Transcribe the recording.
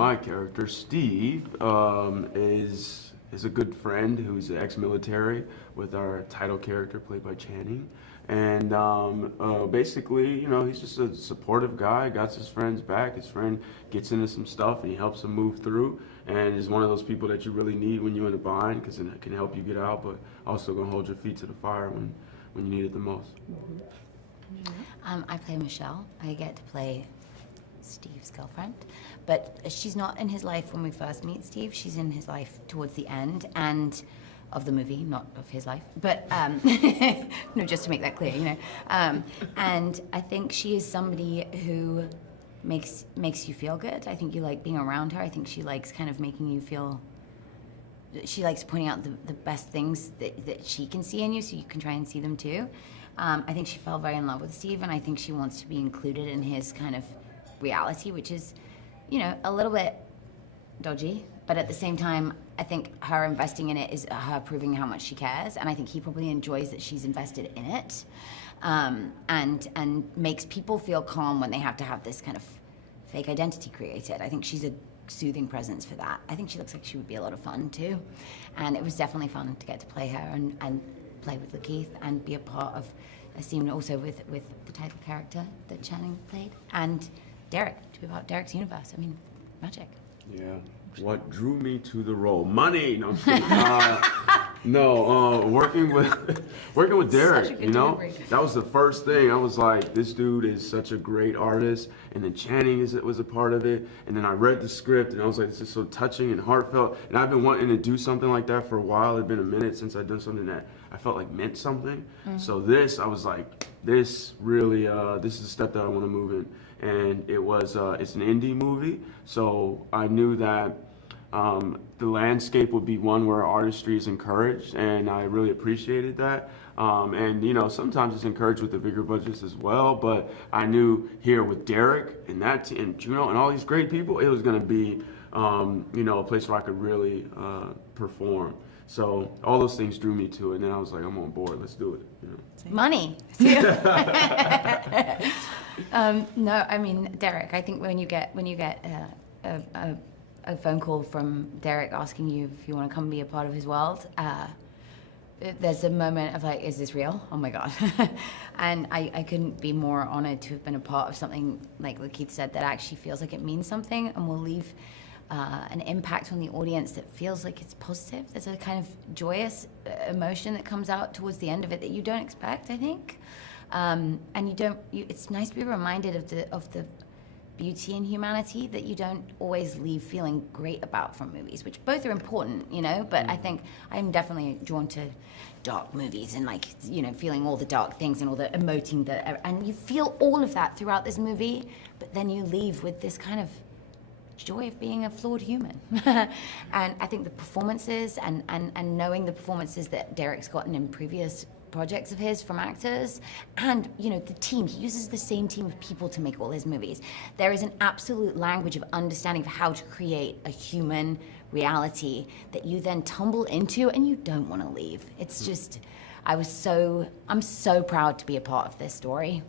my character, Steve, is a good friend who's ex-military with our title character played by Channing. And basically, you know, he's just a supportive guy, got his friend's back. His friend gets into some stuff and he helps him move through. And is one of those people that you really need when you're in a bind because it can help you get out, but also gonna hold your feet to the fire when you need it the most. I play Michelle. I get to play Steve's girlfriend, but she's not in his life when we first meet Steve. She's in his life towards the end and of the movie, not of his life. But no, just to make that clear, you know. And I think she is somebody who makes you feel good. I think you like being around her. I think she likes kind of making you feel. She likes pointing out the best things that she can see in you, so you can try and see them too. I think she fell very in love with Steve, and I think she wants to be included in his kind of reality, which is, you know, a little bit dodgy, but at the same time, I think her investing in it is her proving how much she cares, and I think he probably enjoys that she's invested in it, and makes people feel calm when they have to have this kind of fake identity created. I think she's a soothing presence for that. I think she looks like she would be a lot of fun too, and it was definitely fun to get to play her and play with LaKeith and be a part of a scene also with the title character that Channing played, and Derek, to be about Derek's universe. I mean, magic. Yeah. What drew me to the role? Money. No, I'm kidding. Working with Derek, you know, that was the first thing. I was like, this dude is such a great artist, and then Channing was a part of it, and then I read the script, and I was like, this is so touching and heartfelt, and I've been wanting to do something like that for a while. It'd been a minute since I'd done something that I felt like meant something. So this, I was like, this really, this is a step that I want to move in. And it was, it's an indie movie, so I knew that the landscape would be one where artistry is encouraged, and I really appreciated that. And you know, sometimes it's encouraged with the bigger budgets as well, but I knew here with Derek and Juno and all these great people, it was gonna be, you know, a place where I could really perform. So all those things drew me to it, and then I was like, I'm on board, let's do it. You know? Money. No, I mean, Derek, I think when you get a phone call from Derek asking you if you want to come be a part of his world, there's a moment of like, is this real? Oh my God. And I couldn't be more honored to have been a part of something, like LaKeith said, that actually feels like it means something and will leave an impact on the audience that feels like it's positive. There's a kind of joyous emotion that comes out towards the end of it that you don't expect, I think. And it's nice to be reminded of the beauty and humanity that you don't always leave feeling great about from movies, which both are important, you know, but I think I'm definitely drawn to dark movies and, like, you know, feeling all the dark things and all the emoting and you feel all of that throughout this movie, but then you leave with this kind of joy of being a flawed human. And I think the performances and knowing the performances that Derek's gotten in previous projects of his from actors, and you know, the team, he uses the same team of people to make all his movies. There is an absolute language of understanding of how to create a human reality that you then tumble into and you don't want to leave. It's just, I'm so proud to be a part of this story.